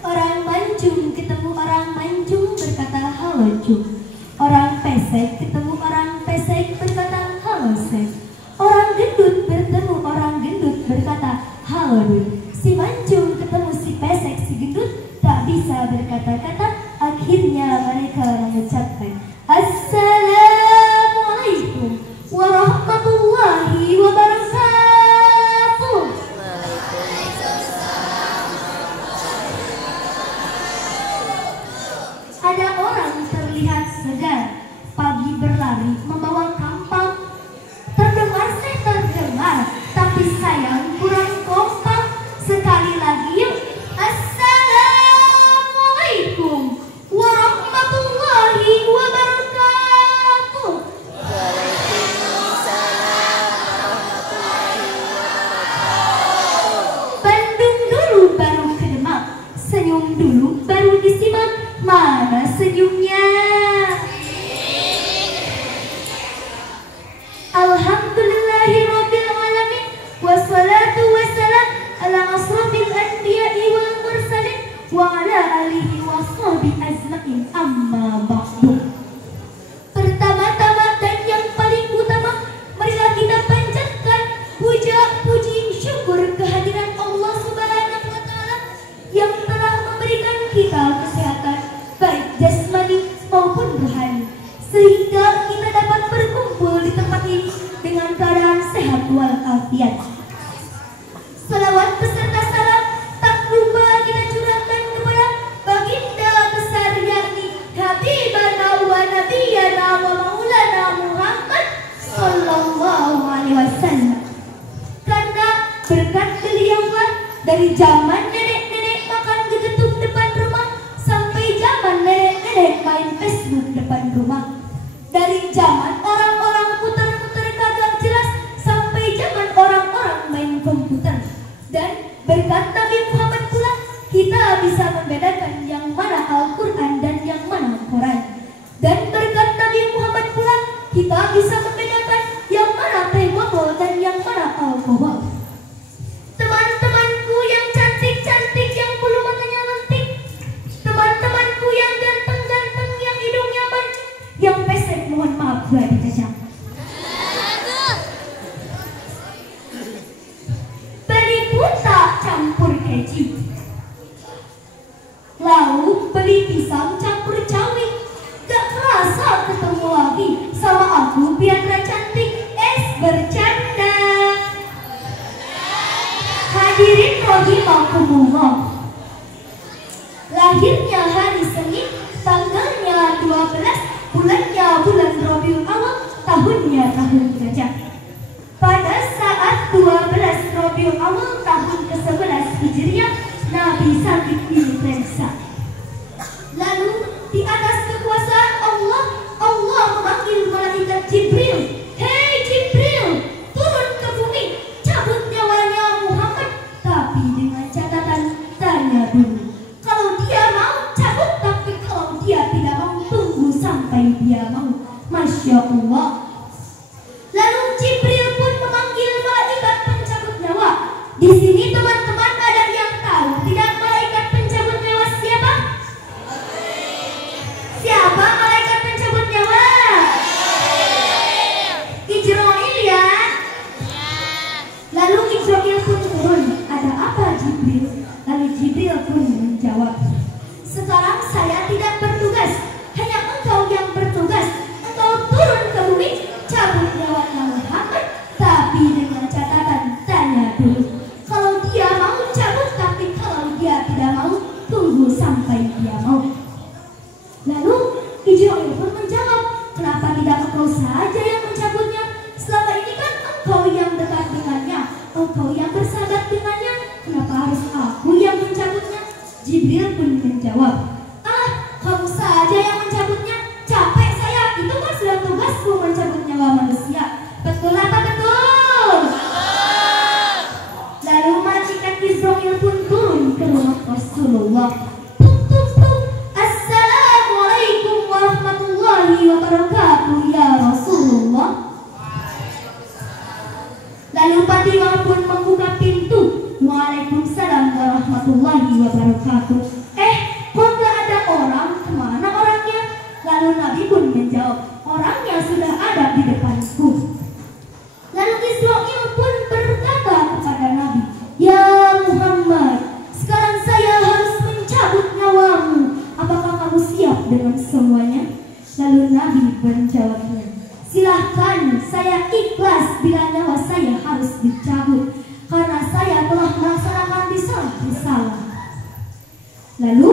Orang mancung ketemu orang mancung berkata halo cum. Orang pesek ketemu orang pesek berkata halo sek. Orang gendut bertemu orang gendut berkata halo dut. Si mancung ketemu si pesek si gendut tak bisa berkata-kata. Akhirnya mereka mengucapkan Assalamualaikum warahmatullahi wabarakatuh. Ada orang terlihat segar, pagi berlari membawa kampak. Terdengar sih terdengar, tapi sayang kurang kompak. Sekali lagi yuk, Assalamualaikum warahmatullahi wabarakatuh. Waalaikumsalam warahmatullahi wabarakatuh. Bandung dulu baru ke Demak, senyum dulu baru disimak. Mana senyumnya? Alhamdulillahirabbil alamin wassalatu wassalam ala asrofil anbiya'i wal mursalin wa ala alihi washabihi ajmain amma ba'du. Pertama-tama dan yang paling utama, marilah kita panjatkan puja puji syukur kehadiran Allah Subhanahu wa taala yang telah memberikan kita kesehatan baik jasmani maupun rohani, sehingga kita dapat berkumpul di tempat ini dengan keadaan sehat walafiat. Salawat beserta salam tak lupa kita curahkan kepada baginda besar yakni Habibana wa Nabiyana wa Maulana Muhammad Sallallahu Alaihi Wasallam. Karena berkat beliaulah dari zaman nenek-nenek makan gegetuk depan rumah sampai zaman nenek-nenek main Facebook depan rumah. Dari zaman orang-orang putar-putar kagak jelas sampai zaman orang-orang main komputer. Dan berkat Nabi Muhammad pula kita bisa membedakan yang mana Al-Quran dan yang mana Quran. Dan berkat Nabi Muhammad pula kita bisa membedakan yang mana teh botol dan yang mana alkohol. Teman-temanku yang cantik-cantik, yang bulu matanya lentik, teman-temanku yang ganteng-ganteng, yang hidungnya mancung, yang pesek mohon maaf gua dicacang. Beli buta campur keju, lalu beli pisang campur cawi. Gak kerasa ketemu lagi sama aku Bianra cantik. Bercanda. Hadirin rahimakumullah, lahirnya hari Senin, tanggalnya 12, bulannya bulan Rabiul Awal, tahunnya tahun gajah. Pada saat 12 Rabiul Awal tahun ke-11 Hijriah, Nabi sakit influenza. Lalu di atas kekuasaan Allah, Allah memanggil malaikat Jibril. Hei Jibril, turun ke bumi, cabut nyawanya Muhammad. Tapi dengan catatan, tanya dulu. Kalau dia mau cabut, tapi kalau dia tidak mau, tunggu sampai dia mau. Masya Allah. Lalu Jibril pun memanggil malaikat pencabut nyawa. Di sini teman-teman ada yang tahu tidak malaikat pencabut nyawa siapa? Siapa malaikat pencabut nyawa? Israel ya. Lalu Israel pun turun. Ada apa Jibril? Lalu Jibril pun menjawab, sekarang saya tidak bertugas, hanya engkau yang bertugas. Engkau turun ke bumi, cabut nyawanya Muhammad, tapi dengan catatan, tanya dulu. Kalau dia mau cabut, tapi kalau dia tidak mau, tunggu sampai dia mau. Lalu Israel pun menjawab, kenapa tidak engkau saja yang mencabutnya? Selama ini kan engkau yang dekat dengannya, engkau yang bersahabat dengannya, kenapa harus aku yang mencabutnya? Jibril pun menjawab, kamu saja yang mencabutnya, capek saya, itu kan sudah tugasku mencabut nyawa manusia. Betul apa betul? Lalu malaikat Israel pun turun ke rumah Rasulullah. Assalamualaikum warahmatullahi wabarakatuh ya Rasulullah. Lalu Fatimah pun membuka pintu. Waalaikumsalam warahmatullahi warahmatullahi wabarakatuh. Kok gak ada orang? Kemana orangnya? Lalu Nabi pun menjawab, orangnya sudah ada di depanku. Lalu Israil pun berkata kepada Nabi, ya Muhammad, sekarang saya harus mencabut nyawamu. Apakah kamu siap dengan semuanya? Lalu Nabi menjawabnya, silahkan, saya ikhlas bila nyawa saya harus dicabut, karena saya telah melaksanakan risalah. Lalu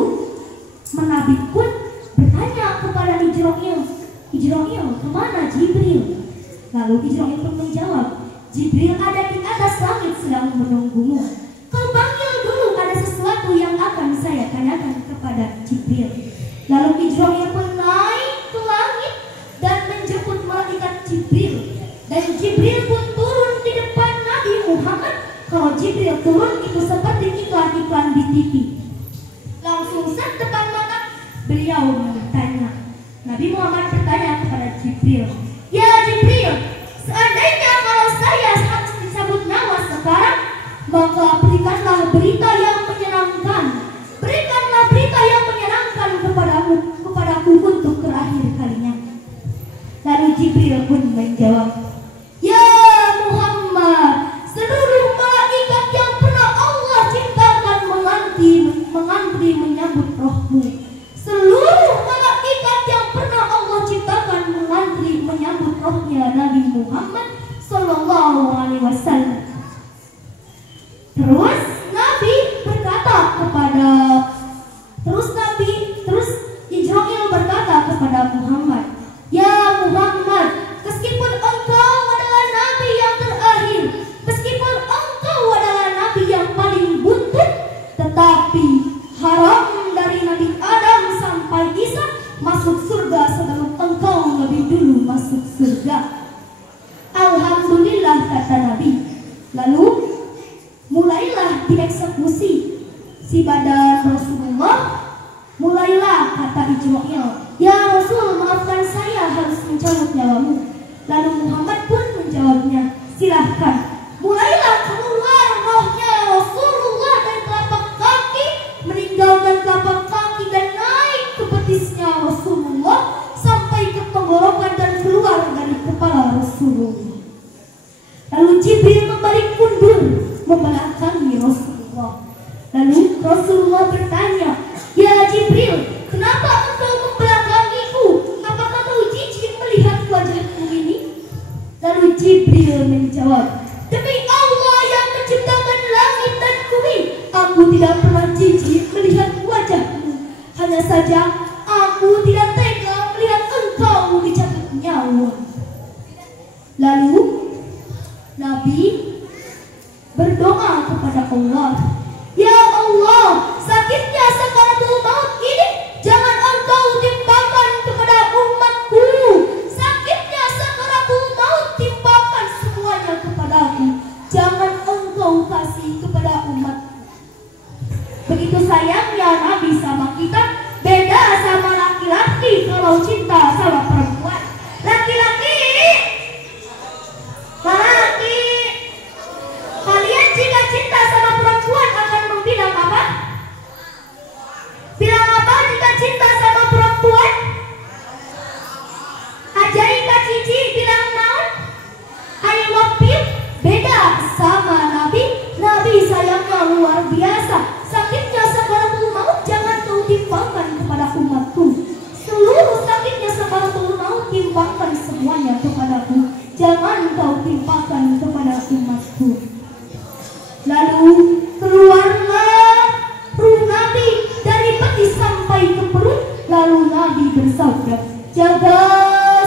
Nabi pun bertanya kepada Israil, kemana Jibril? Lalu Israil pun menjawab, Jibril ada di atas langit sedang menunggumu. Kau panggil dulu, ada sesuatu yang akan saya tanyakan kepada Jibril. Lalu Israil pun naik ke langit dan menjemput malaikat Jibril. Dan Jibril pun turun di depan Nabi Muhammad. Kalau Jibril turun itu seperti iklan-iklan di TV. Langsung set depan mata beliau bertanya. Nabi Muhammad bertanya kepada Jibril, ya Jibril, seandainya kalau saya harus dicabut nyawa sekarang, maka berikanlah berita yang menyenangkan. Berikanlah berita yang menyenangkan kepadaku untuk terakhir kalinya. Lalu Jibril pun menjawab, ya Muhammad, seluruh malaikat yang pernah Allah ciptakan mengantri menyambut rohmu. Seluruh malaikat yang pernah Allah ciptakan mengantri menyambut rohnya Nabi Muhammad Sallallahu Alaihi Wasallam. Terus Nabi berkata terus Israil berkata kepada Muhammad, ya Muhammad, meskipun engkau adalah Nabi yang terakhir, meskipun engkau adalah Nabi yang paling buntut, tetapi haram dari Nabi Adam sampai Isa masuk surga sebelum engkau lebih dulu masuk surga. Alhamdulillah, kata Nabi. Lalu mulailah dieksekusi si badan Rasulullah. Mulailah, kata Israil, ya Rasul, maafkan saya harus mencabut nyawamu. Lalu Muhammad pun menjawabnya, silahkan. Mulailah keluar rohnya Rasulullah dari telapak kaki, meninggalkan telapak kaki dan naik ke betisnya Rasulullah sampai ke tenggorokan dan keluar dari kepala Rasulullah. Lalu Jibril membalik mundur membelakangi Rasulullah. Lalu Rasulullah bertanya, ya Jibril, kenapa engkau membelakangiku? Apakah kau jijik melihat wajahku ini? Lalu Jibril menjawab, demi Allah yang menciptakan langit dan bumi, aku tidak pernah jijik melihat wajahmu. Hanya saja aku tidak tega melihat engkau dicabut nyawa. Lalu Nabi berdoa kepada Allah, ya Allah, sakitnya sakaratul maut ini jangan engkau timpakan kepada umatku. Sakitnya sakaratul maut timpakan semuanya kepadaku, jangan engkau kasih kepada umatku. Begitu sayangnya Nabi sama kita, beda sama laki-laki kalau cinta sama perempuan. Laki-laki, kalian jika cinta sama perempuan akan bilang apa? Bilang apa jika cinta sama perempuan? Ajai Kak Cici bilang naon? I love you. Beda sama Nabi. Nabi sayangnya luar biasa. Sakitnya sakaratul maut jangan kau timpakan kepada umatku. Seluruh sakitnya sakaratul maut timpakan semuanya kepadaku, jangan kau timpakan kepada umatku. Lalu keluarlah ruh Nabi dari betis sampai ke perut. Lalu Nabi bersabda, jaga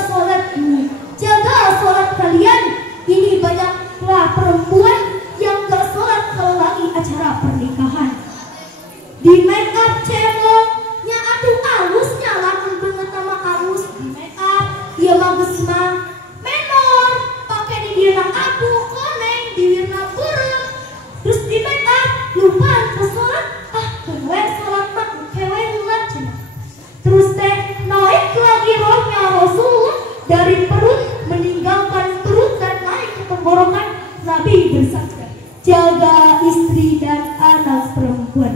sholatmu, jaga sholat kalian. Ini banyaklah perempuan yang gak sholat kalau lagi acara pernikahan. Di make up cemongnya atuh alusnya langsung banget sama alus. Di make up dia bagus mah menor, pakai di dirna abu koneng, di dirna burung. Terus di make up lupa ke sholat, kewe sholat mah kewe ngulat cenah. Terus teh naik lagi rohnya Rasulullah dari perut, meninggalkan perut dan naik ke tenggorokan. Nabi bersabda, jaga istri dan anak perempuan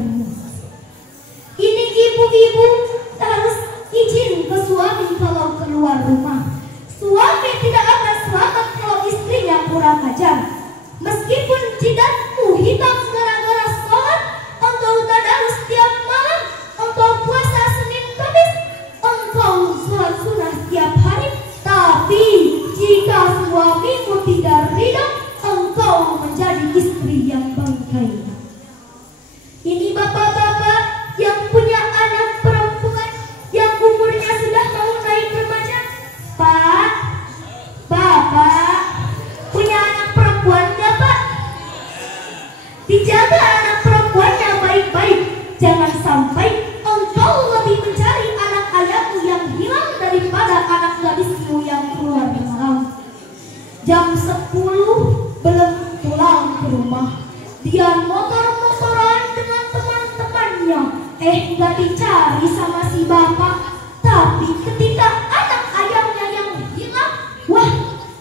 sampai engkau lebih mencari anak ayahmu yang hilang daripada anak gadismu yang keluar malam. Jam 10 belum pulang ke rumah. Dia motor-motoran dengan teman-temannya. Nggak dicari sama si bapak. Tapi ketika anak ayamnya yang hilang, wah,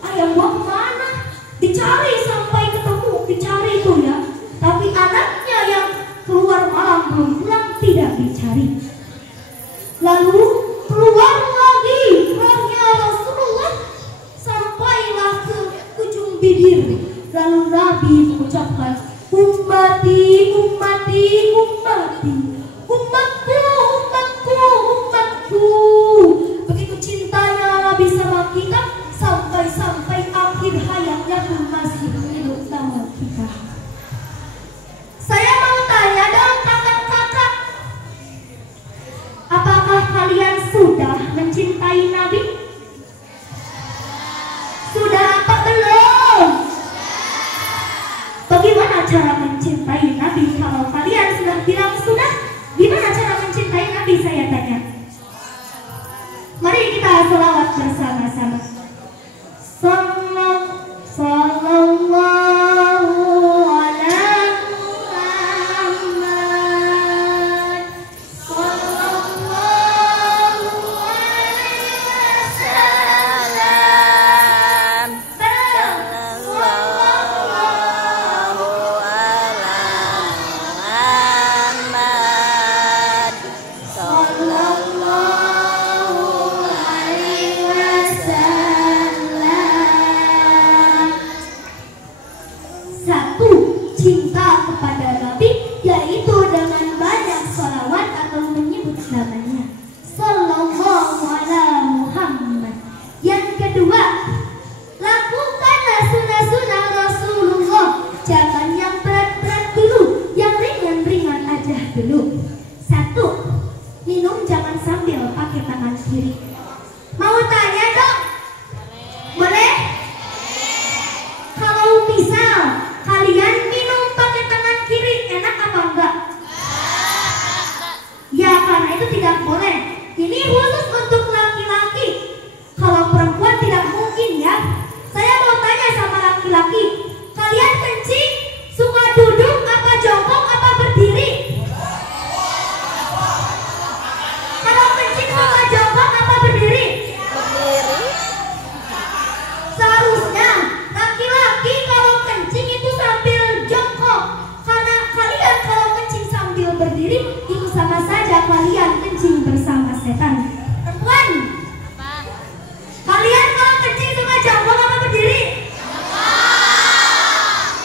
ayam gua kemana? Dicari sampai ketemu, dicari itu ya. Tapi anaknya yang keluar malam belum pulang, tidak dicari. Lalu keluar lagi rohnya Rasulullah sampailah ke ujung bibir. Lalu Nabi mengucapkan, ummati, ummati, ummati, umatku, umatku, umatku. Begitu cintanya Nabi sama kita, sampai-sampai akhir hayatnya pun masih hidup sama kita. Saya mau tanya dong kakak-kakak, apakah kalian sudah mencintai Nabi? Sudah apa belum? Bagaimana cara mencintai Nabi? Kalau kalian sudah bilang sudah, gimana cara mencintai Nabi, saya tanya? Mari kita selawat bersama-sama. Sallallahu ala Muhammad, sallallahu alaihi wasallam, Sallallahu ala Muhammad, sallallahu alaihi wasallam. Satu, cinta kepada Nabi, yaitu dengan banyak sholawat atau menyebut namanya. Sallallahu ala Muhammad. Yang kedua, lakukanlah sunnah-sunnah Rasulullah. Jangan yang berat-berat dulu, yang ringan-ringan aja dulu. Satu, minum jangan sambil pakai tangan kiri. Mau tanya dong? Boleh? Kalau misal kalian minum pakai tangan kiri, enak apa enggak? Ya, karena itu tidak boleh. Ini khusus untuk laki-laki. Kalau perempuan tidak mungkin ya. Saya mau tanya sama laki-laki, kalian kencing suka duduk apa jongkok apa berdiri? Kalau kencing suka jongkok apa berdiri? berdiri. Seharusnya laki-laki kalau kencing itu sambil jongkok. Karena kalian kalau kencing sambil berdiri, itu sama saja kalian kencing bersama setan. Perempuan, kalian kalau kencing suka jongkok apa berdiri?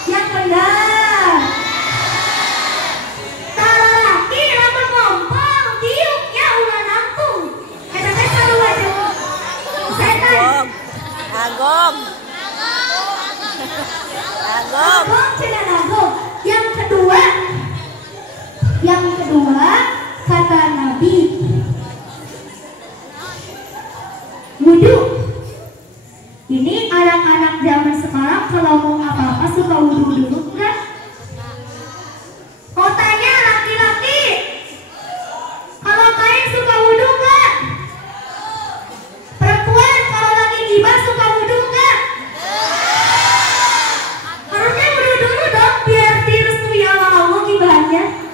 Yang benar. Kalau laki rambut ngompong, tiupnya ulah nangtung. Katanya selalu aja setan. Agom. Agom. Agong tidak agong. Yang kedua kata Nabi, wudhu. Ini anak-anak zaman sekarang kalau mau apa-apa suka wudhu dulu kan? Mau tanya laki-laki, kalau kalian suka wudhu nggak? Perempuan kalau lagi gibah suka wudhu nggak? Harusnya wudhu dulu dong biar direstui sama Allah gibahnya.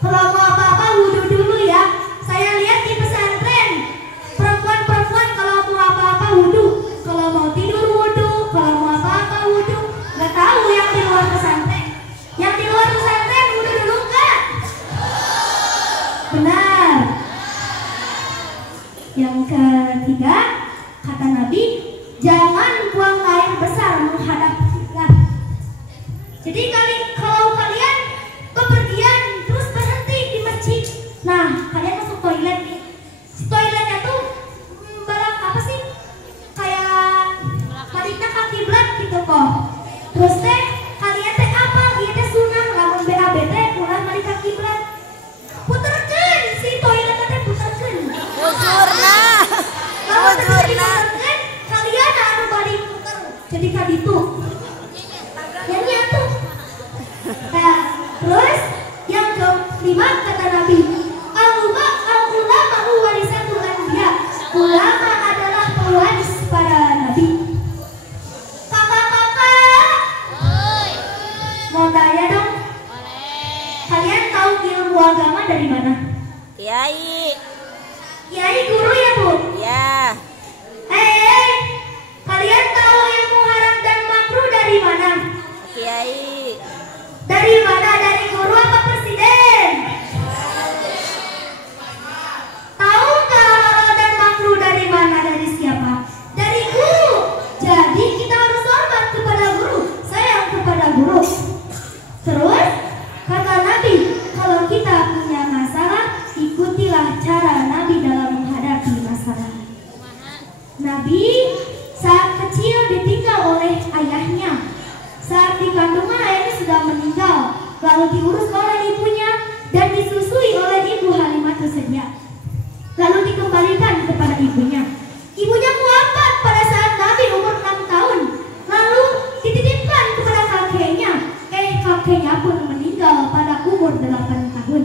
Kalau mau apa-apa wudhu dulu ya. Saya lihat di pesantren perempuan-perempuan kalau mau apa-apa wudhu, kalau mau tidur wudhu, kalau mau apa-apa wudhu. Nggak tahu yang di luar pesantren. Yang di luar pesantren wudhu dulu nggak? Benar. Yang ketiga kata Nabi, jangan buang air besar menghadap kiblat. Jadi kalau kalian bepergian terus berhenti di masjid, nah kalian masuk toilet nih. Si toiletnya tuh balak apa sih? Kayak baliknya ke kiblat gitu kok. Terus teh kalian teh apa? Iya teh sunah lamun BAB teh ulah balik ke kiblat. Puterkeun si toiletnya teh puterkeun. Bujurna. Kalau Bujurna. puterkeun kalian anu balik puter. Jadi kaditu. Ya nya tuh ilmu agama dari mana? Kiai. Kiai guru ya Bu? Ya. Kalian tahu ilmu haram dan makruh dari mana? Kiai. Dari mana? Dari guru apa presiden? Tahu nggak halal dan makruh dari mana? Dari siapa? Dari guru. Jadi kita harus hormat kepada guru, sayang kepada guru. Terus kata Nabi, kalau kita punya masalah, ikutilah cara Nabi dalam menghadapi masalah. Nabi saat kecil ditinggal oleh ayahnya. Saat di kandungan ayahnya sudah meninggal, lalu diurus oleh ibunya dan disusui oleh ibu Halimatus Sa'diyah. Lalu dikembalikan kepada ibunya. Ibunya wafat pada saat Nabi umur 6 tahun. Lalu dititipkan kepada kakeknya. Kakeknya pun meninggal pada umur 8 tahun.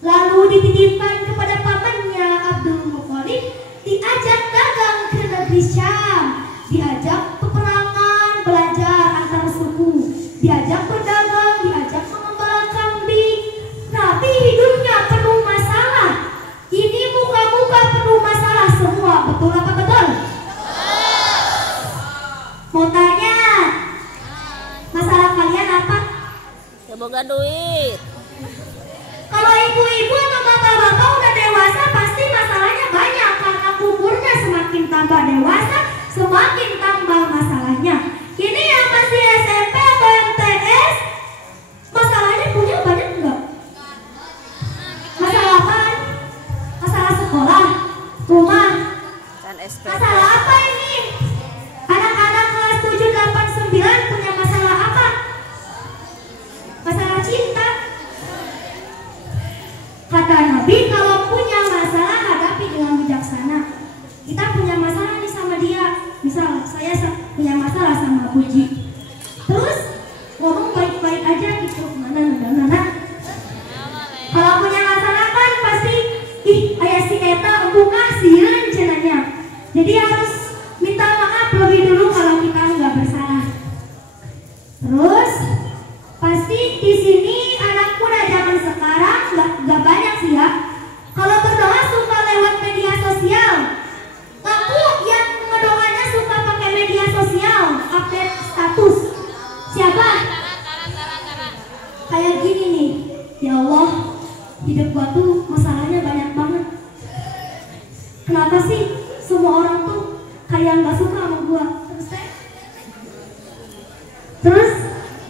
Lalu dititipkan kepada pamannya Abdul Muthalib, diajak dagang ke negeri Syam, diajak peperangan, belajar antar suku, diajak berdagang, diajak mengembala kambing. Nabi hidupnya penuh masalah. Ini muka-muka penuh masalah semua, betul apa betul? Mau tanya, masalah kalian apa? Semoga duit. Kalau ibu-ibu atau bapak-bapak udah dewasa pasti masalahnya banyak, karena umurnya semakin tambah dewasa semakin tambah masalahnya. Ini yang masih SMP atau MTS masalahnya punya banyak enggak? Masalah apa? Masalah sekolah, rumah. Dan SPP. Masalah apa ini? Anak-anak kelas 7, 8, 9 punya masalah apa? Masalah cinta. Kata Nabi, kalau punya masalah hadapi dengan bijaksana. Kita punya masalah nih sama dia. Misal saya punya masalah sama Puji. Terus ngomong baik-baik aja gitu. Mana. Kalau punya masalah kan pasti ayah si Eta embung ngasihin cenanya. Jadi harus minta maaf lebih dulu kalau kita nggak bersalah. Terus pasti di sini anak muda zaman sekarang nggak banyak sih ya. Kalau berdoa suka lewat media sosial. Aku yang ngedoanya suka pakai media sosial, update status. Siapa? Kayak gini nih. Ya Allah, hidup gua tuh masalahnya banyak banget. Kenapa sih semua orang tuh kayak nggak suka sama gua? Terus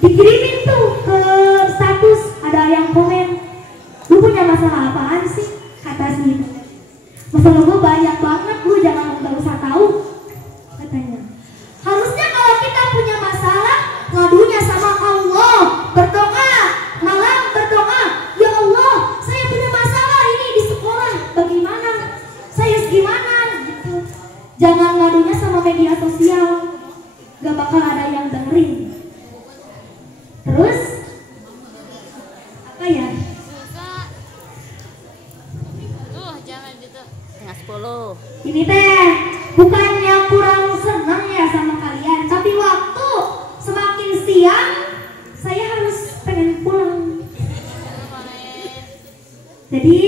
dikirimin tuh ke status, ada yang komen, lu punya masalah apaan sih? Kata si itu, masalah gue banyak banget, lu nggak usah tahu, katanya. Harusnya kalau kita punya masalah, ngadunya sama Allah, berdoa, malam berdoa, ya Allah, saya punya masalah ini di sekolah, bagaimana? Saya gimana? Gitu. Jangan ngadunya sama media sosial, gak bakal ada yang dengerin. Terus apa ya? Jangan gitu. Setengah 10. Ini teh bukannya kurang senang ya sama kalian, tapi waktu semakin siang saya harus pengen pulang. Jadi